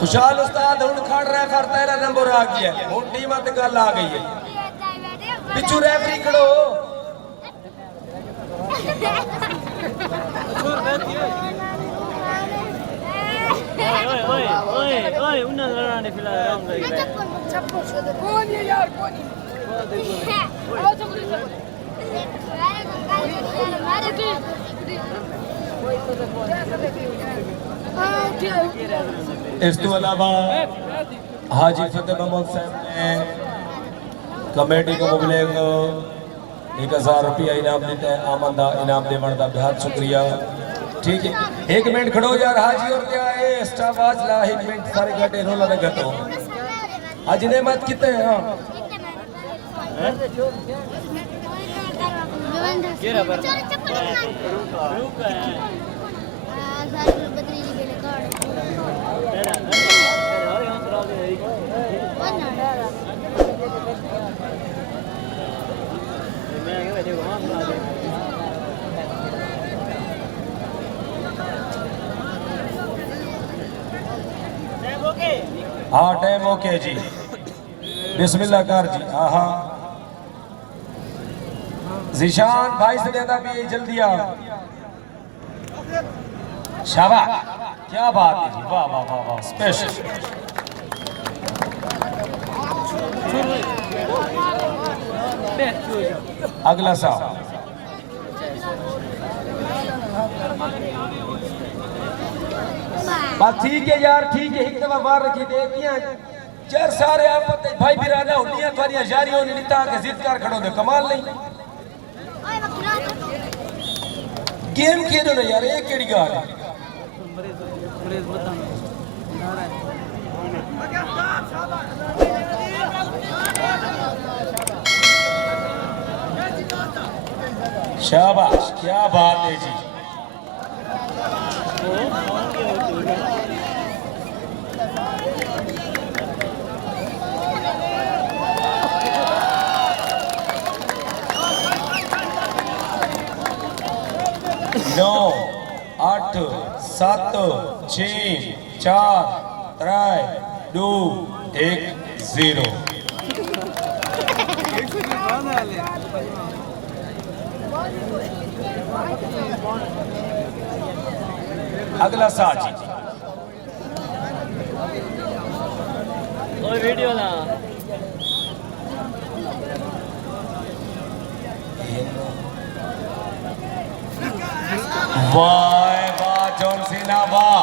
खुशाल उस्ताद हुन खड़ रहा फिर तेरा नंबर आ गया हुन टीम ते गल आ गई है पिछू रेफरी खड़ो ओए उन्हें लड़ाने फिलहाल राम रही है कौन ये यार कौन आओ चुप इस तो अलावा हाजी फतेह महमूद साहब ने कमेटी को मुबलिक 1000 रुपया इनाम देता है आमदा इनाम देवन का बेहद शुक्रिया ठीक है 1 मिनट खड़ो यार हाजी और क्या है स्टाफ आज ला 1 मिनट सारे गटे रोला लगा तो हाजी ने मत कितने हां हाँ टाइम ओके जी बिस्मिल्लाह कर जी हाँ जिशान भाई से ज्यादा भी जल्दी आ शाबाश क्या बात है जी वाह वाह वाह वाह स्पेशल अगला साहब बस ठीक है यार ठीक है एक दफा बाहर रखी देखिए चार सारे आप भाई बिराना होनियां थोड़ियां जारियों ने निता के जिद कर खड़ो दे कमाल नहीं गेम खेलो ना यार ये केड़ी गल है शाबाश क्या बात है जी नौ 8 7 6 4 3 2 1 0 अगला साथ जी वीडियो ना वाह वाह जॉन सीना वाह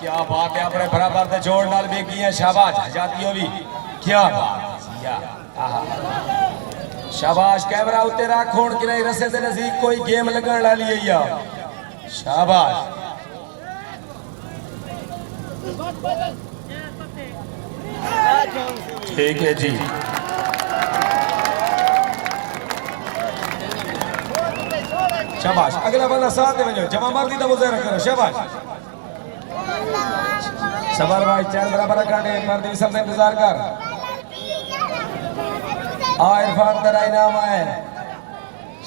क्या बात है अपने बराबर से जोड़ नाल बेगी है शाबाश जाती भी क्या बात है शाबाश कैमरा उत्ते रख होण कि नहीं रस्से दे नजदीक कोई गेम लगन वाली है या शाबाश ठीक है जी शाबाश अगला बंदा साथ में जो जमा मर्दी का मुजाहरा करो शाबाश सबर भाई चल बराबर काटे मर्दी सब इंतजार कर आ इरफान तेरा इनाम है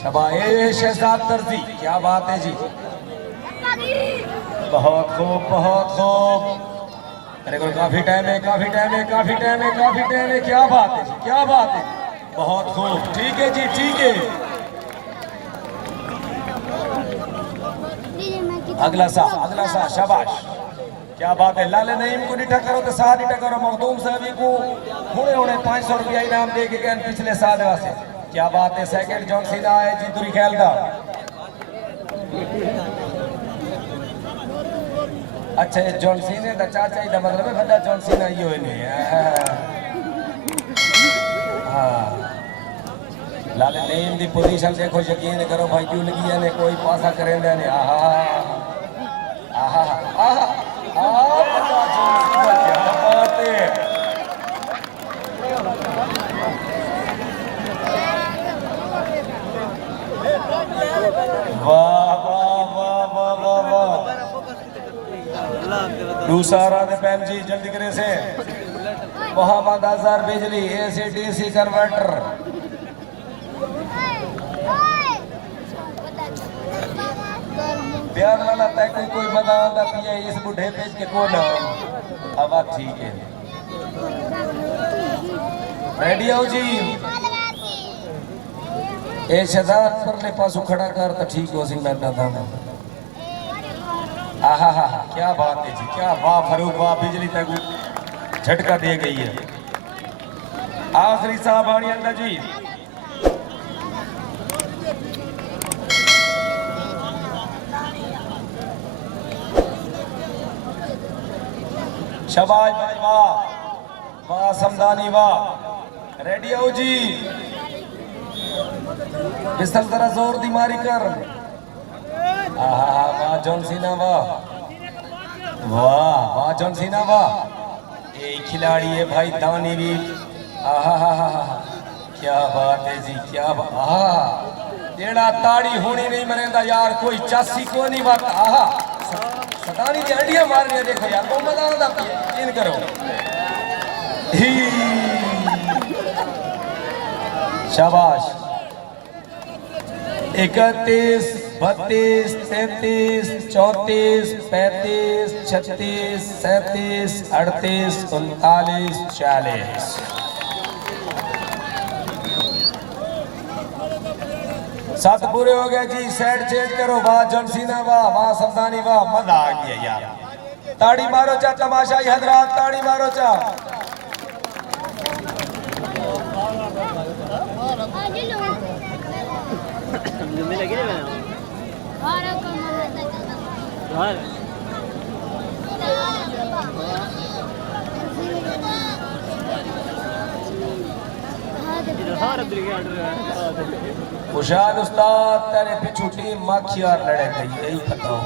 शाबाश ये शहजाद तरजी क्या बात है जी बहुत खूब मेरे को काफी टाइम है क्या बात है जी क्या बात है बहुत खूब ठीक है जी ठीक है अगला सा शाबाश क्या बात है लाले नईम को निठा करो तो साथ निठा करो मखदूम साहब को हुणे 500 रुपया इनाम दे के गए पिछले साल वास्ते क्या बात है सेकंड जॉन सीना है जी दूरी खेल दा अच्छा ये जॉन सीने दा चाचा ही दा मतलब है बड़ा जॉन सीना ही होने हां लाले नईम दी पोजीशन देखो यकीन करो भाई क्यों लगी है ने कोई पासा करेंदा ने आहा बड़ा जॉन सीना क्या बात है वाह दूसरा ने पैम जी जल्दी करे से मोहम्मद अजहर बिजली एसीडीसी कन्वर्टर प्यार वाला तय कोई बता इस बुढ़े पेज के कौन हवा ठीक है। रेडी हो जी? ए शहजाद परले पासों खड़ा कर तो ठीक हो सी। मैं था आहा हा हा, क्या बात है जी, क्या वाह फरूक वाह, बिजली तक झटका दे गई है। आखिरी साहब आनी अंदर जी। शाबाश भाई वाह वाह, समदानी वाह। रेडी हो जी? पिस्तल जरा जोर दी मारी कर। आहा वाह जॉन सीना वाह वाह वाह जॉन सीना वाह। ये खिलाड़ी है भाई दानीवीर। आहा हा हा हा, क्या बात है जी, क्या बात। आहा तेरा ताड़ी होनी नहीं मरेंदा यार, कोई चासी को नहीं बात। आहा सदानी दी हड्डियां मारने देखो यार, को मजा आंदा इन करो ही। शाबाश। 31 32 33 34 35 36 37 38 39 40। सात पूरे हो गए जी, सेट चेंज करो। वाह जॉनसीना वाह वाह, समदानी वाह, मजा आ गया यार। ताड़ी मारो चा तमाशाई हजरात, ताड़ी मारो चा। खुशाल उस्ताद तेरे पिछू टीम माखियार लड़े गई, यही पता हो।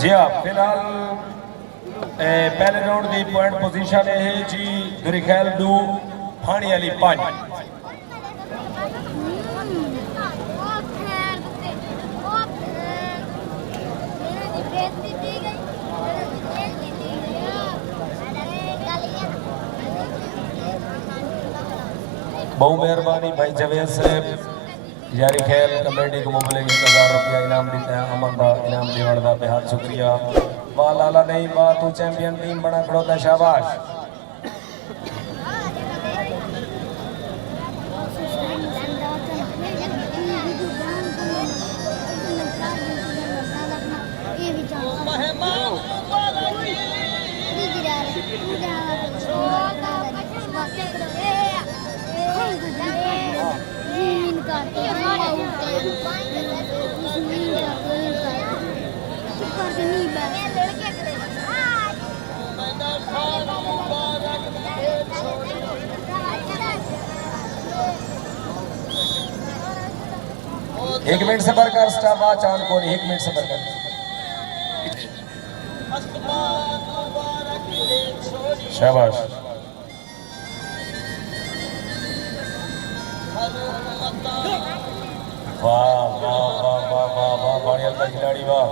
जी हाँ, फिलहाल पहले राउंड की पॉइंट पोजीशन है जी दुरीखैल 2 फाणी वाली 5। बहुत मेहरबानी भाई जवेद साहब जारी खैर कमेटी को मोबाइल 1000 रुपया इनाम देते हैं। अमन का इनाम देवन का बेहद शुक्रिया। वाह लाला नहीं वाह, तू चैंपियन टीम बना खड़ोता, शाबाश। एक मिनट सबर कर स्टाफ आ चांद को नहीं, 1 मिनट सबर कर। शाबाश। वाह वाह वाह वाह वाह वाह, बढ़िया का खिलाड़ी वाह।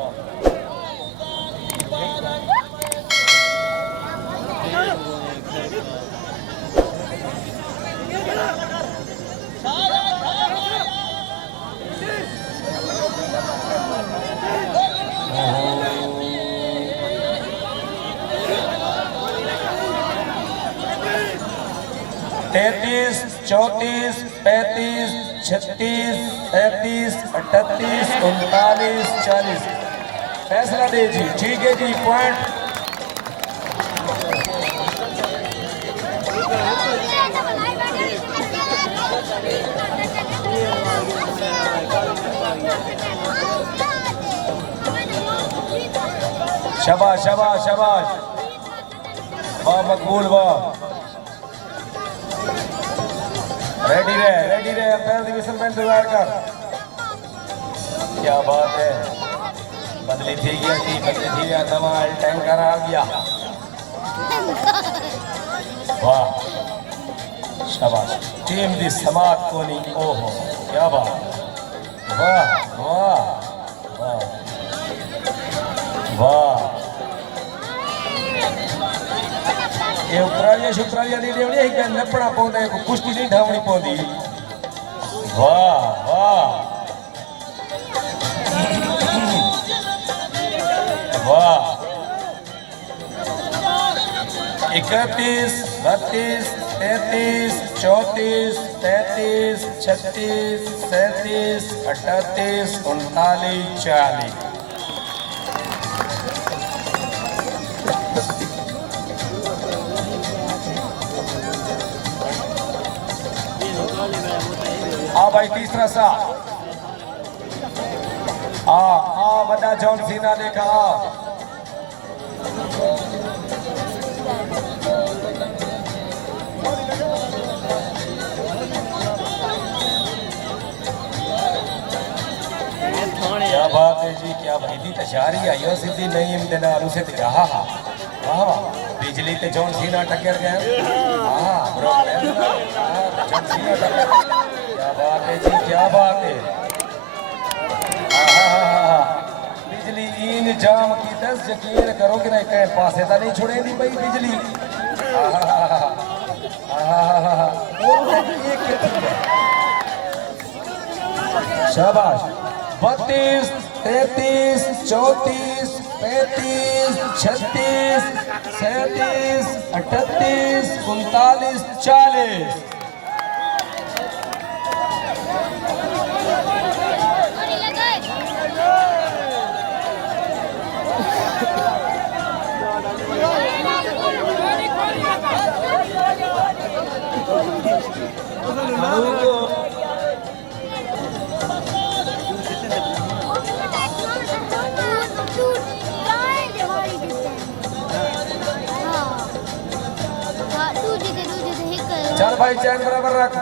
तैतीस 34 35 36 37 38 39 40। फैसला दे जी, ठीक है जी, पॉइंट। शाबाश शाबाश शाबाश, वाह मकबूल वाह। रेडी रहे पैर डिवीजन में जुगाड़ कर। क्या बात है, बदली थी गया थी, बदली थी गया धमाल, टैंकर आ गया। वाह शाबाश, टीम दी समात को नहीं। ओहो क्या बात, वाह वाह वाह वाह। ये उतरालिया शुक्रालिया दी देवनी है कि नपड़ा पौंदा है कुश्ती नहीं ढावनी पौंदी वाह वाह वाह 31 32 33 34 33 36 37 38 39 40 भाई तीसरा सा बड़ा जॉन सीना देखा क्या बात है जी क्या भाई दी तशारी आई हो सीधी नहीं इम्तिना उसे दिखा वाह बिजली ते जॉन सीना टक्कर गए ब्रो जॉन सीना टक्कर क्या बात है जी क्या बात है बिजली इन जाम की 10 यकीन करो कि नहीं कहीं पासे तो नहीं छोड़ेगी भाई बिजली शाबाश 32 33 34 35 36 37 38 39 40 चल भाई चैन बराबर रख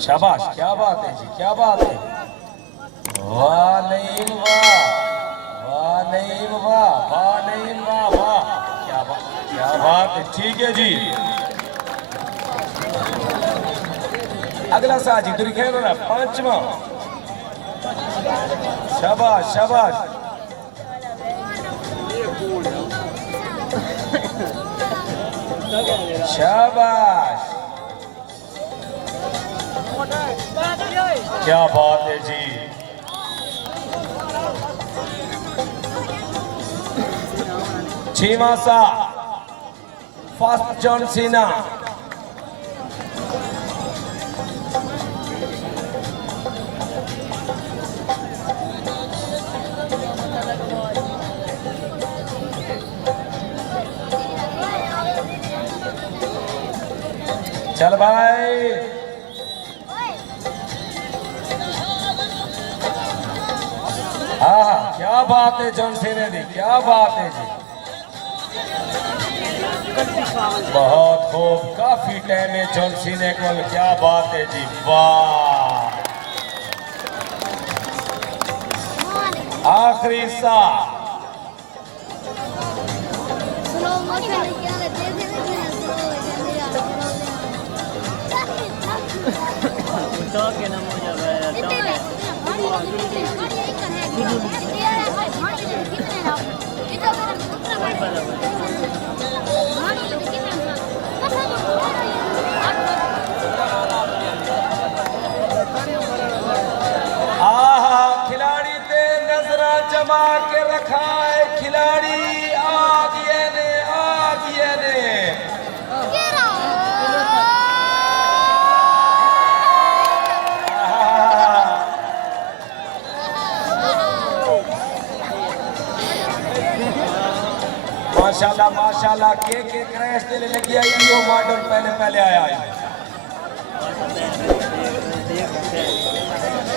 शाबाश क्या बात है जी क्या बात है वाह नईम वाह वाह नईम वाह वाह नईम वाह वाह क्या बात है ठीक है जी अगला साजी दूरी खेलो ना 5वां शाबाश शाबाश शाबाश क्या बात है जी छीमा सा फर्स्ट जॉन सीना चल भाई क्या बात है जॉन सीना दी क्या बात है जी बहुत खूब काफी टाइम है जॉन सीना को क्या बात है जी वाह आखिरी सा खिलाड़ी ते नजरा जमा के रखा है खिलाड़ी आ गए ने माशाल्लाह माशाल्लाह के क्रैश दिले लगी आई यो मॉडल पहले आया है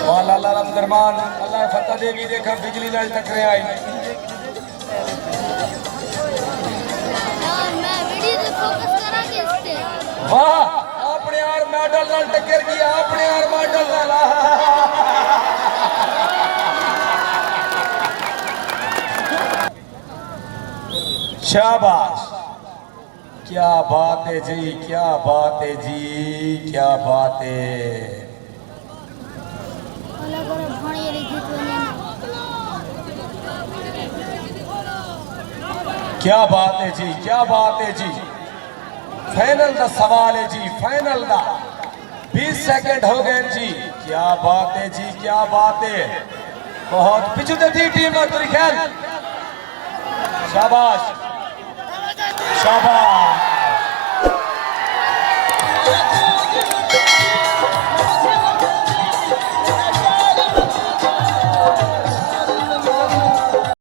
वाला अल्लाह रमदरमान अल्लाह फतेह देवी देखा बिजली नाल टकरे आई मैं वीडियो पे फोकस करा के इस पे वाह अपने यार मॉडल नाल टक्कर गया अपने यार मॉडल नाल शाबाश क्या बात है जी क्या बात है जी क्या बात है अलग अलग भाणी रे जीत क्या बात है जी, क्या बात है जी। फाइनल का सवाल है जी, फाइनल का 20 सेकंड हो गए जी। क्या बात है जी, क्या बात है। बहुत पिछुते थी टीम में, शाबाश शाबाश।